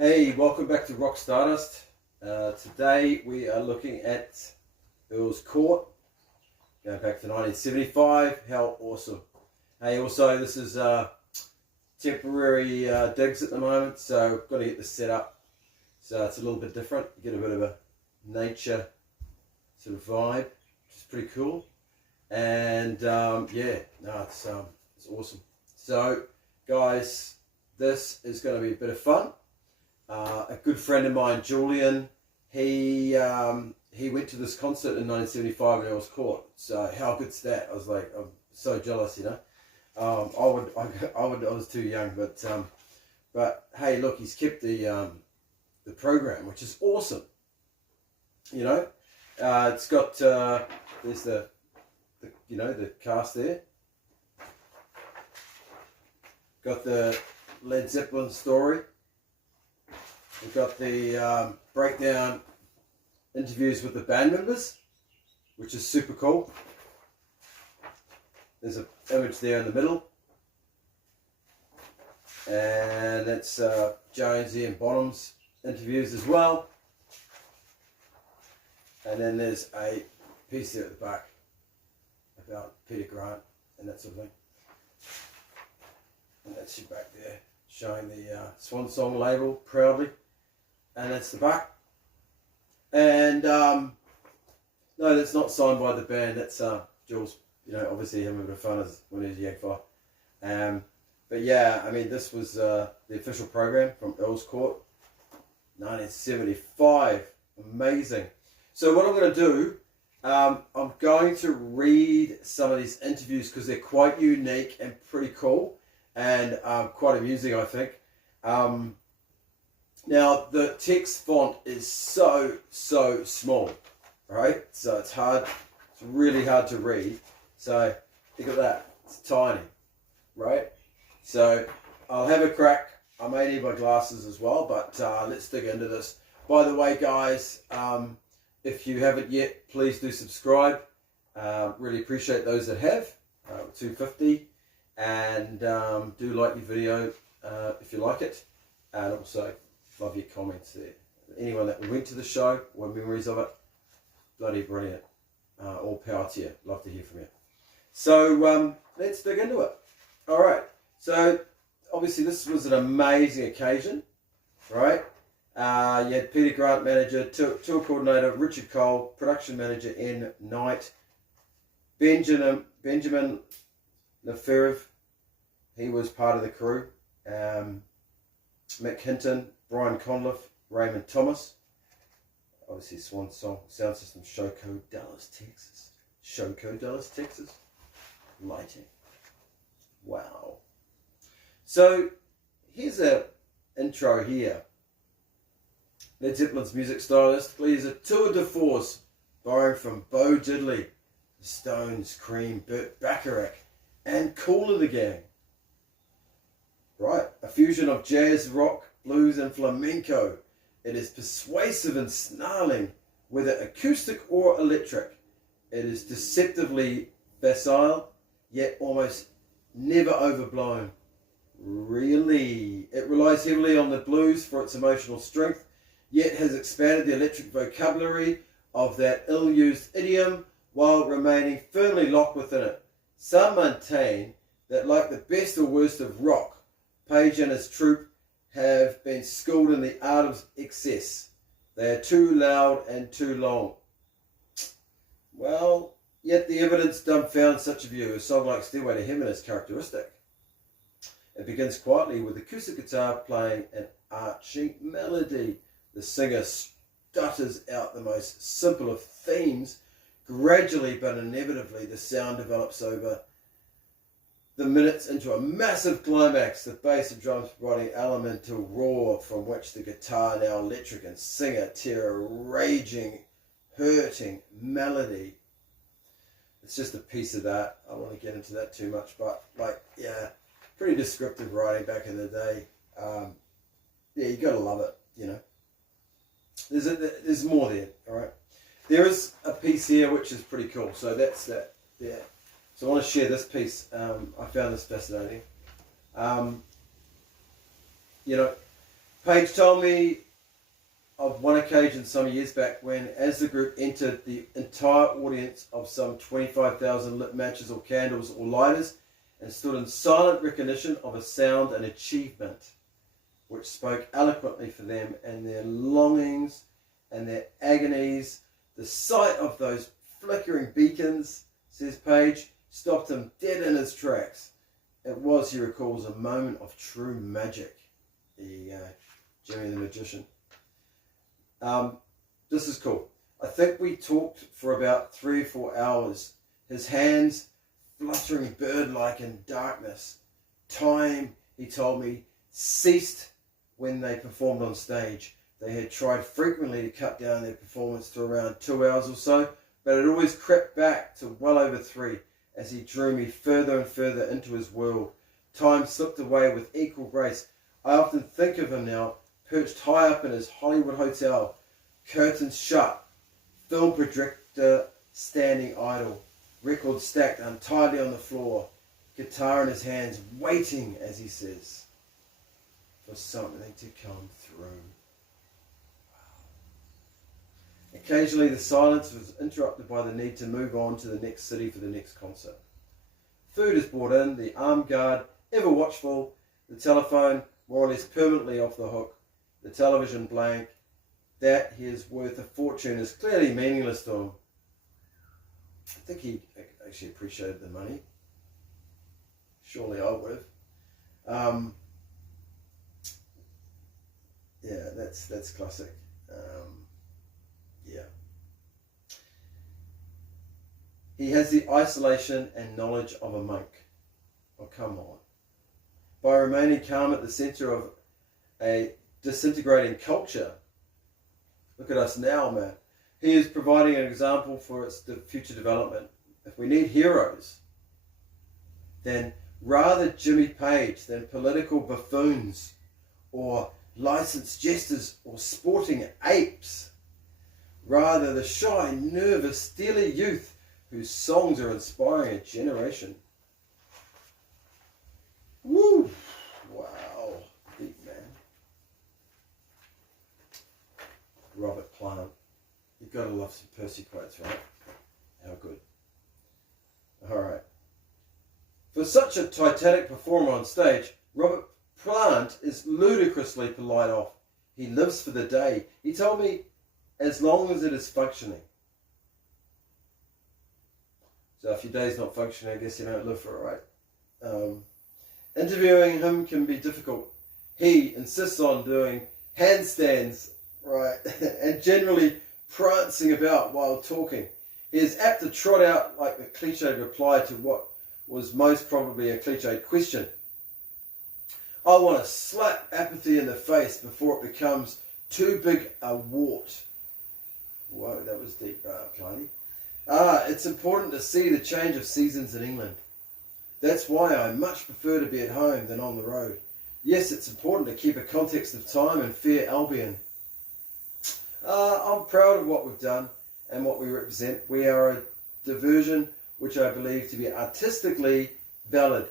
Hey, welcome back to Rock Stardust. Today we are looking at Earls Court, going back to 1975. How awesome. Hey, also this is temporary digs at the moment, so I've got to get this set up. So it's a little bit different. You get a bit of a nature sort of vibe, which is pretty cool. And yeah, no, it's awesome. So guys, this is going to be a bit of fun. A good friend of mine, Julian, he went to this concert in 1975 in Earls Court. So how good's that? I was like, I'm so jealous, you know. I was too young, but hey, look, he's kept the program, which is awesome. You know, it's got there's the cast there. Got the Led Zeppelin story. We've got the breakdown interviews with the band members, which is super cool. There's an image there in the middle. And that's Jonesy and Bonham's interviews as well. And then there's a piece there at the back about Peter Grant and that sort of thing. And that's you back there, showing the Swan Song label proudly. And that's the back. And no, that's not signed by the band. That's Jules, you know, obviously having a bit of fun when he was a young fella. But yeah, I mean, this was the official program from Earls Court, 1975. Amazing. So what I'm going to do, I'm going to read some of these interviews because they're quite unique and pretty cool and quite amusing, I think. Now, the text font is so small, right? So it's hard, it's really hard to read. So, look at that, it's tiny, right? So, I'll have a crack. I may need my glasses as well, but let's dig into this. By the way, guys, if you haven't yet, please do subscribe. Really appreciate those that have, 250. And do like the video if you like it. And also, love your comments there. Anyone that went to the show or memories of it, bloody brilliant. All power to you. Love to hear from you. So let's dig into it. All right. So obviously this was an amazing occasion, right? You had Peter Grant, manager, tour coordinator, Richard Cole, production manager, N. Knight, Benjamin Neferev, he was part of the crew. Mick Hinton, Brian Conliffe, Raymond Thomas, obviously Swan Song Sound System, Showco, Dallas, Texas. Showco, Dallas, Texas. Lighting. Wow. So here's an intro here. Led Zeppelin's music stylistically is a tour de force, borrowing from Bo Diddley, the Stones, Cream, Burt Bacharach, and Kool and the Gang. Right, a fusion of jazz, rock, blues and flamenco. It is persuasive and snarling, whether acoustic or electric. It is deceptively facile, yet almost never overblown. Really? It relies heavily on the blues for its emotional strength, yet has expanded the electric vocabulary of that ill-used idiom while remaining firmly locked within it. Some maintain that, like the best or worst of rock, Page and his troupe have been schooled in the art of excess. They are too loud and too long. Well, yet the evidence dumbfounds such a view. A song like Stairway to Heaven is characteristic. It begins quietly with acoustic guitar playing an arching melody. The singer stutters out the most simple of themes. Gradually but inevitably the sound develops over the minutes into a massive climax, the bass and drums providing elemental roar from which the guitar, now electric, and singer tear a raging, hurting melody. It's just a piece of that. I don't want to get into that too much, but like, yeah, pretty descriptive writing back in the day. Yeah, you gotta love it, you know. There's more there, all right. There is a piece here which is pretty cool. So that's that. Yeah. So I want to share this piece. I found this fascinating. You know, Page told me of one occasion some years back when, as the group entered, the entire audience of some 25,000 lit matches or candles or lighters and stood in silent recognition of a sound and achievement which spoke eloquently for them and their longings and their agonies. The sight of those flickering beacons, says Page, stopped him dead in his tracks. It was, he recalls, a moment of true magic. There you go, Jimmy the Magician. This is cool. I think we talked for about 3 or 4 hours. His hands fluttering bird-like in darkness. Time, he told me, ceased when they performed on stage. They had tried frequently to cut down their performance to around 2 hours or so, but it always crept back to well over 3 as he drew me further and further into his world. Time slipped away with equal grace. I often think of him now, perched high up in his Hollywood hotel, curtains shut, film projector standing idle, records stacked untidily on the floor, guitar in his hands, waiting, as he says, for something to come through. Occasionally the silence was interrupted by the need to move on to the next city for the next concert. Food is brought in, the armed guard ever watchful, the telephone more or less permanently off the hook, the television blank. That he is worth a fortune is clearly meaningless to him. I think he actually appreciated the money. Surely I would have. Yeah, that's classic. Yeah. He has the isolation and knowledge of a monk. Oh, come on. By remaining calm at the centre of a disintegrating culture, look at us now, man. He is providing an example for its future development. If we need heroes, then rather Jimmy Page than political buffoons or licensed jesters or sporting apes. Rather the shy, nervous, steely youth whose songs are inspiring a generation. Woo! Wow. Deep man. Robert Plant. You've got to love some Percy quotes, right? How good. Alright. For such a titanic performer on stage, Robert Plant is ludicrously polite off. He lives for the day. He told me, as long as it is functioning. So if your day's not functioning, I guess you don't live for it, right? Interviewing him can be difficult. He insists on doing handstands, right, and generally prancing about while talking. He is apt to trot out like the cliched reply to what was most probably a cliched question. I want to slap apathy in the face before it becomes too big a wart. Whoa, that was deep, Pliny. It's important to see the change of seasons in England. That's why I much prefer to be at home than on the road. Yes, it's important to keep a context of time and fair Albion. I'm proud of what we've done and what we represent. We are a diversion which I believe to be artistically valid.